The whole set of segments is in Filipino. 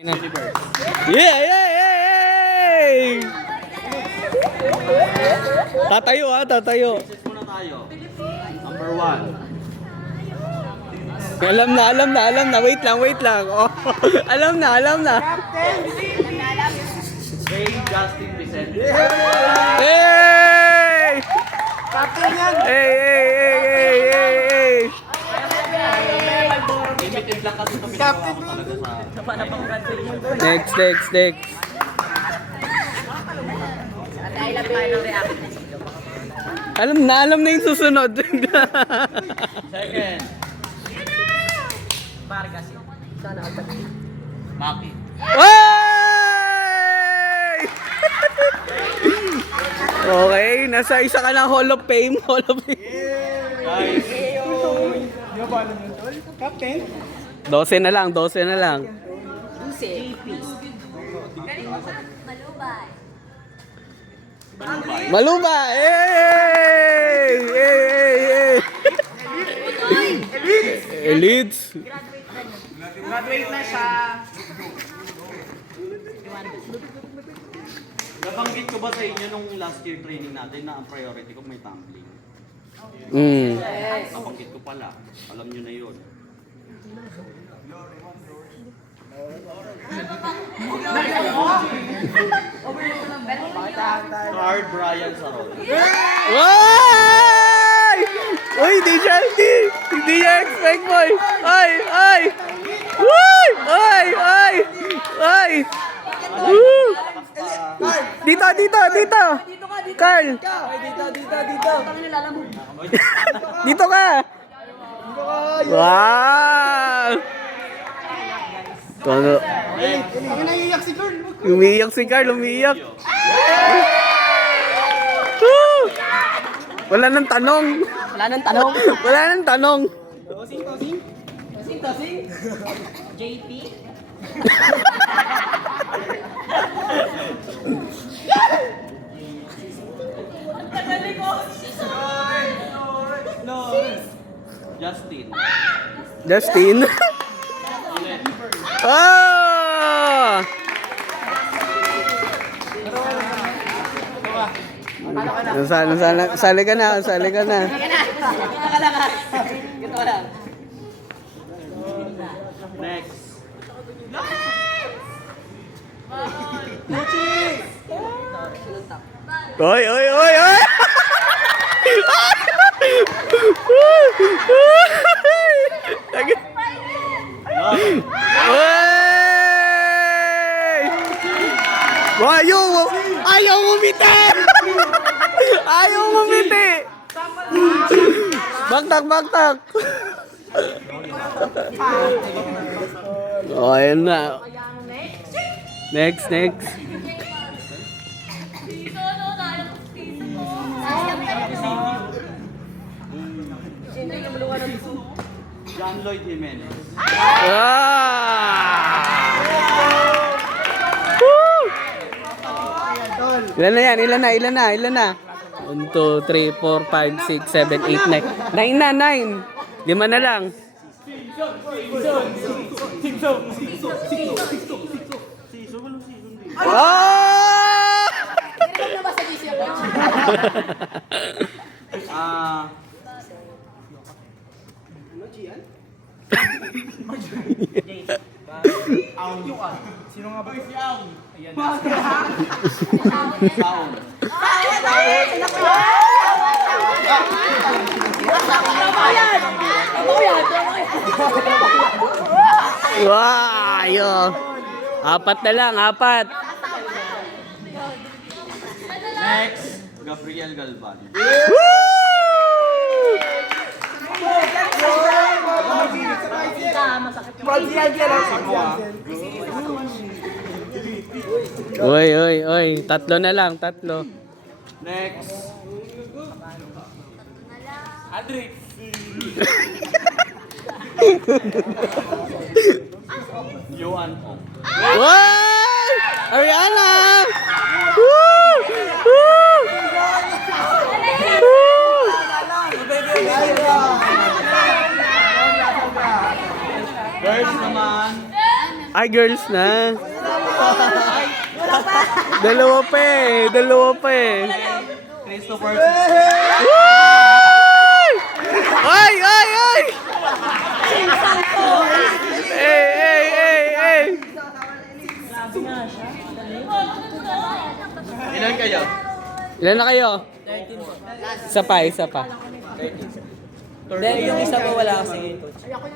Yeah, yeah, yeah, yeah! Tatayo ha, tatayo. Muna tayo. Number 1. Alam na. Wait lang. Oh. Alam na. Ray Justin Vicente. Hey! Captain yan! Hey! Limited lang kasi ito Captain pinagawa ko talaga sa... Next. Alam na yung susunod. Second. Maki. Hey! Okay, nasa isa ka ng Hall of Fame. Guys. Di ba alam yun, tol? Captain? 12 na lang. Malubay! Hey! Elites! Graduate na siya. Nabanggit ko ba sa inyo nung last year training natin na ang priority ko may tumbling? Nabanggit ko pala. Alam nyo na yun. Card Brian Saron. Ay! Uy, di niya expect, boy! Ay! Woo! Dito! Carl! Dito. Dito ka! Wow! Tono. Ang naiiyak si Carl. Umiiyak si Carl, umiiyak. Woo! Wala nang tanong. Tosing? JP? Justin. Ah! Sali ka na. Ito ka lang. Next. Oy! Ayaw umiti! Baktak! Oh, ayan na. Next. John Lloyd Jimenez. Woo! Ilan na? 1, 2, 3, 4, 5, 6, 7, 8, 9. 9. 5 na lang. Oh! Sino nga ba? Ayan. Sound. Wow! Yo. 4 na lang. Next. Gabriel Galvan. Oy. 3 na lang. Next. Adric. Yuan Ong. Wow! Ariana! First naman. Ay, girls na. Dalawa pa eh. Dalawa pa eh. Christopher. Woo! Ay, ay, ay! Hey, hey, hey, hey! Ilan kayo? Ilan na kayo? Isa pa, isa pa. Then yung isa pa wala kasi.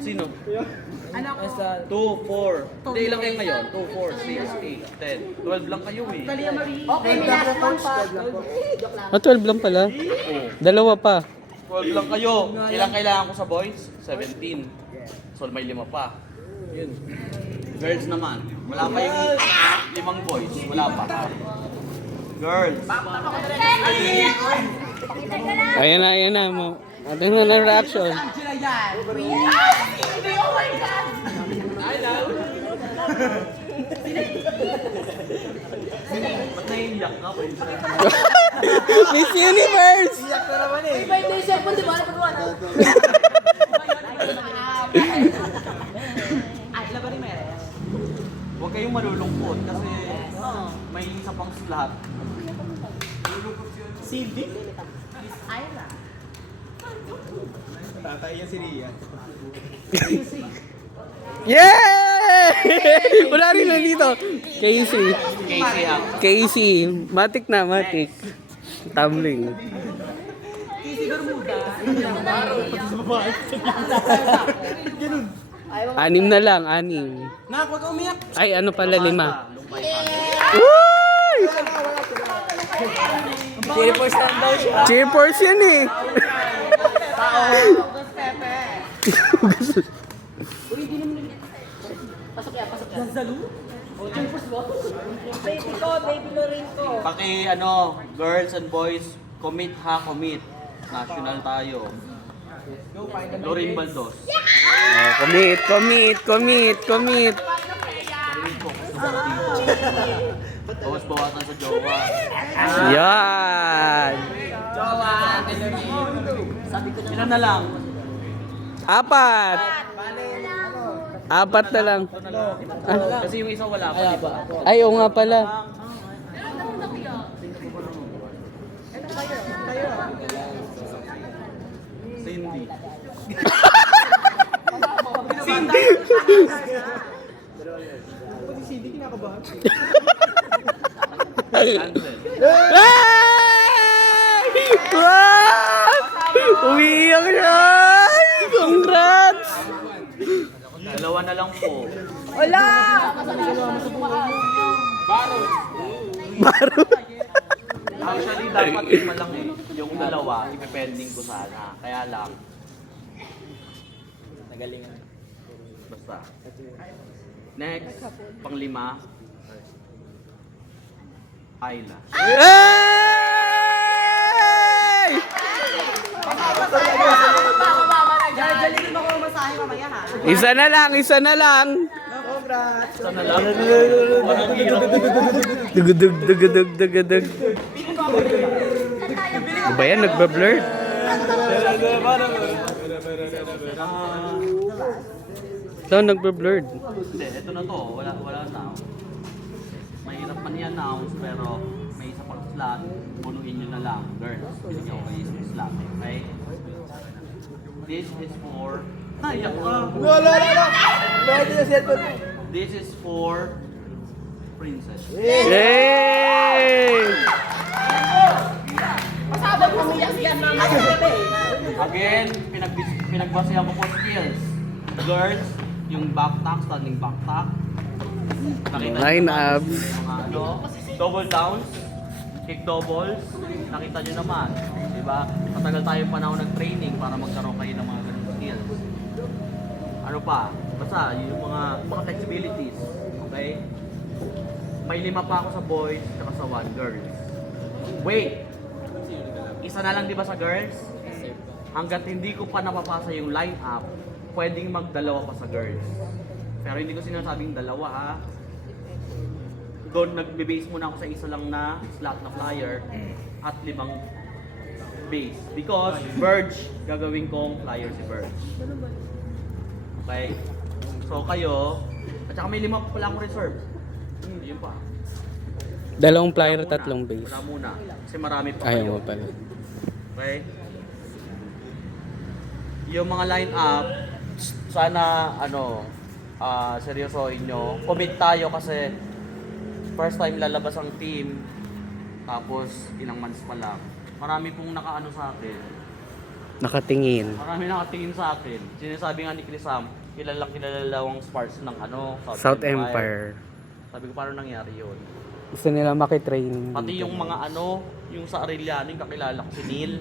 Sino? Basta 2, 4. Hindi, ilan kayo ngayon? 2, 4, 6, 8, 10. 12 lang kayo eh. okay, may last one pa. Ah, 12 lang pala. Dalawa pa. 12 lang kayo. Ilan kailangan ko sa boys? 17. So may 5 pa. Yun. Girls naman. Wala pa yung 5 boys. Wala pa. Girls. Ayan na, ayan na. Ano na na reaction? Ba't naiiyak ka? Miss Universe! May birthday siya po, di ba? Napagawa na. Ay, laban ni Mere. Huwag kayong malulungkot kasi may isa pang slot. Cindy? Ayla. Tatay yan si Ria. Yeah! Wala rin na dito. Casey. Casey ha. Casey. Matik na, matik. Tumbling. Casey Bermuda. Anim na lang, anim. Nak, huwag kang umiyak. Ay, ano pala, 5. Lumpay pa. Uy! Cheerfors lang daw siya. Cheerfors yan eh. Pasok yan, pasok yan. Zalu? O, cheerfors mo? Baby ko, baby Lorin ko. Paki girls and boys, commit ha, commit. National tayo. Lorin Baldos. Oh, commit, commit, commit, commit. Tapos bawasan sa jowa. Yan. Ilan na lang? 4. 4 na lang. Kasi yung isa wala pa, di ba? Ay, oo nga pala. Cindy. Hindi kinakabahan. Cancel. Ay! Wow! Umiiyak siya! Congrats! Dalawa na lang po. Wala! Baro. Actually, dapat 5 lang eh. Yung dalawa, ipipending ko sana. Kaya lang. Nagalingan. Basta. Next, pang-5. Ayla. Hey! Galing mo ko masahe mamaya ha. Isa na lang, isa na lang. Sana lang. Parang hirap. Dugudug, dugudug, dugudug. Ano ba yan? Nagbablurred? Ito, nagbablurred. Hindi, ito na to. Wala na. Mahirap man i-announce pero may isa pang slot. Punuin nyo na lang. Girls, binigyan ko kayo isang slot. Okay? This is for... Naiyak ka! Wala. Bakit yung cellphone mo? This is for... Princess. Yay! Pasabog mo siya siya na masabi. Again, pinagbasehan ko po skills. Girls, yung backtack, standing backtack. Nakita nyo 9 naman abs. yung mga double downs, kick doubles. Nakita nyo naman. Diba? Matagal tayo panahon nag-training para magkaroon kayo ng mga ganung skills. Ano pa? Basta, yung mga flexibilities. Okay? May 5 pa ako sa boys, saka sa 1 girls. Wait! Isa na lang di ba sa girls? Hanggat hindi ko pa napapasa yung line-up, pwedeng magdalawa pa sa girls. Pero hindi ko sinasabing dalawa ha. Doon nagbe-base muna ako sa isa lang na slot na flyer at 5 base. Because Verge, gagawin kong flyer si Verge. Okay? So kayo, At saka may 5 pa pala akong reserve. Yun pa. 2 flyer, Wala 3 muna. base. Wala muna. Kasi marami pa Ayaw kayo. mo pala. Okay? Yung mga line-up, sana, seryosohin nyo. Commit tayo kasi first time lalabas ang team, tapos ilang months pa lang. Marami pong nakaano sa akin. Nakatingin. Marami nakatingin sa akin. Sinasabi nga ni Crisam, kilala ang Sparks ng South Empire. Sabi ko, paano nangyari yun? Gusto nila makitraining. Pati yung mga yung sa Arellano, yung kakilala ko si Neil,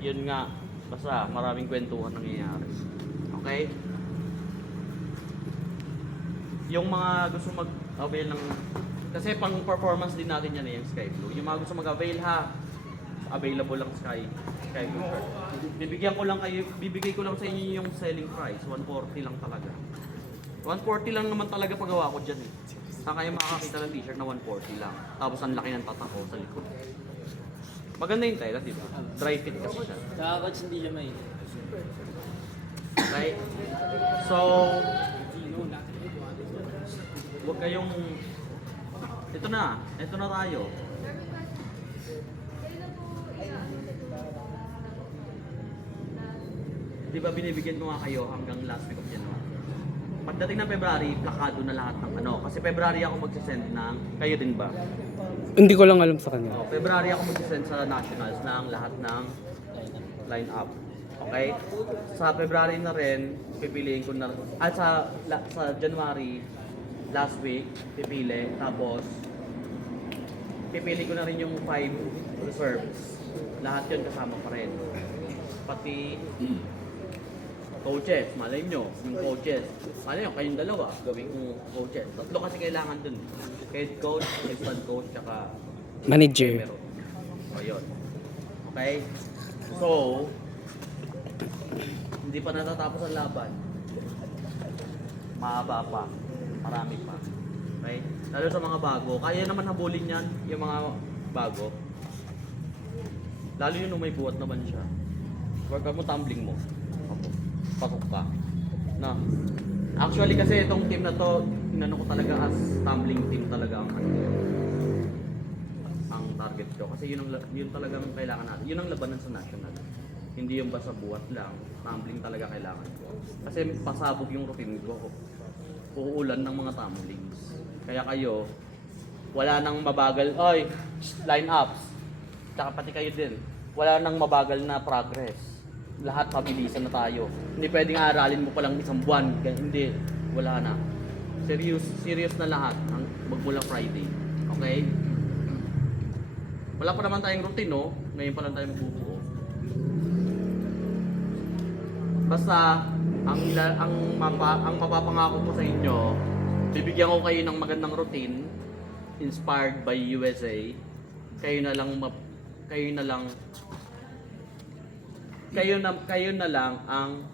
yun nga, basta maraming kwentuhan nangyayari. Okay? Yung mga gusto mag-avail ng, kasi pang performance din natin yan yung Sky Blue. Yung mga gusto mag-avail ha, available lang Sky Blue. Bibigay ko lang sa inyo yung selling price, 140 lang talaga. 140 lang naman talaga pagawa ko dyan eh. Saan kayo makakakita ng t-shirt na 140 lang. Tapos ang laki ng tatak ko sa likod. Maganda yung tela, di ba? Dry fit kasi siya. Kakakats hindi siya may. Okay? So, huwag kayong... Ito na tayo. Di ba binibigyan ko nga kayo hanggang last week of January? Pagdating ng February, plakado na lahat ng Kasi February ako magsisend ng... Kayo din ba? Hindi ko lang alam sa kanila. February ako magsisend sa Nationals ng lahat ng line-up. Okay? Sa February na rin, pipiliin ko na... sa January, last week, pipili. Tapos, pipili ko na rin yung 5 reserves. Lahat yun kasama pa rin. Pati coaches, malay nyo, yung coaches. Malay nyo, kayong dalawa, gawin kong coaches. 3 kasi kailangan dun. Head coach, assistant coach, tsaka Manager. Pero, o yun. Okay? So, hindi pa natatapos ang laban. Mahaba pa. Marami pa. Okay? Lalo sa mga bago. Kaya naman habulin yan, yung mga bago. Lalo yun nung may buhat naman siya. Workout mo, tumbling mo. Pasok ka. Na. Actually kasi itong team na to, inano ko talaga as tumbling team talaga ang target ko. Kasi yun talagang kailangan natin. Yun ang labanan sa national. Hindi yung basta buhat lang. Tumbling talaga kailangan ko. Kasi pasabog yung routine ko. Uulan ng mga tumblings. Kaya kayo, wala nang mabagal. Oy, line ups. Tsaka pati kayo din. Wala nang mabagal na progress. Lahat pabilisan na tayo. Hindi pwedeng aralin mo pa lang isang buwan. Hindi, wala na. Serious na lahat magmula Friday. Okay? Wala pa naman tayong routine, no? Ngayon pa lang tayo magbubuo. Basta ang mapapangako ko sa inyo, bibigyan ko kayo ng magandang routine inspired by USA. Kayo na lang ang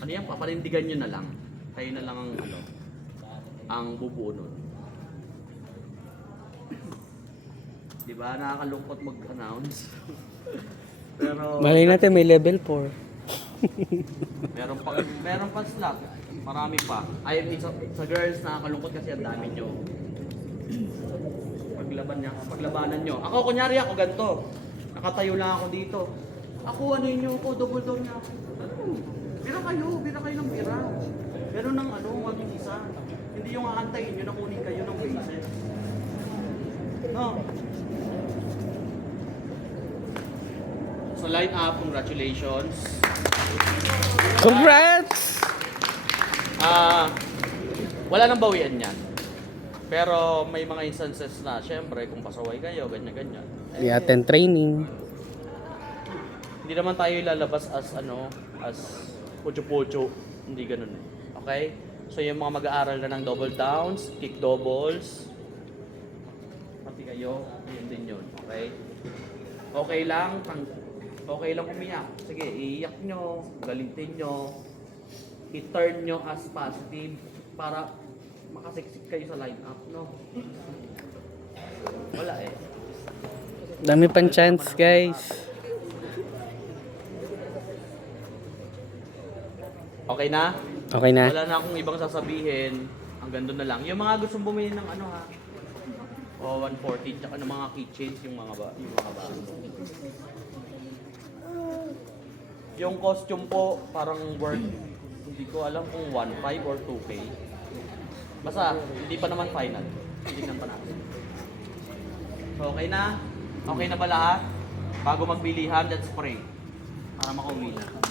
ano yan, paparindigan nyo na lang. Kayo na lang ang bubuo nun. Diba? Nakakalungkot mag-announce. Pero Malay natin may level 4. meron pa slot. Marami pa. Sa girls nakakalungkot kasi ang dami nyo. Paglabanan nyo. Ako kunyari ako ganito. Nakatayo lang ako dito. Ako ano yun ko, double door niya ako. Bira kayo ng bira. Pero ng maging isa. Hindi yung aantayin nyo na kunin kayo ng bases. No. So line up, congratulations. Congrats! Wala nang bawian yan. Pero may mga instances na, syempre, kung pasaway kayo, ganyan-ganyan. I-attend training. Hindi naman tayo ilalabas as pocho-pocho. Hindi ganun. Okay? So yung mga mag-aaral na ng double downs, kick doubles, pati kayo, yun din yun. Okay? Okay lang umiyak. Sige, iiyak nyo, galitin nyo, i-turn nyo as positive para makasiksik kayo sa line-up, no? Wala eh. Dami pang chance, guys. Okay na? Okay na? Wala na akong ibang sasabihin. Hanggang doon na lang. Yung mga gustong bumili ng ano ha. O 140 tsaka ng mga keychains yung mga ba, Yung costume po parang worth hindi ko alam kung 1.5 or 2K. Basta hindi pa naman final. Tingnan pa natin. So okay na? Okay na ba lahat? Bago magbilihan, let's pray. Para makauwi na.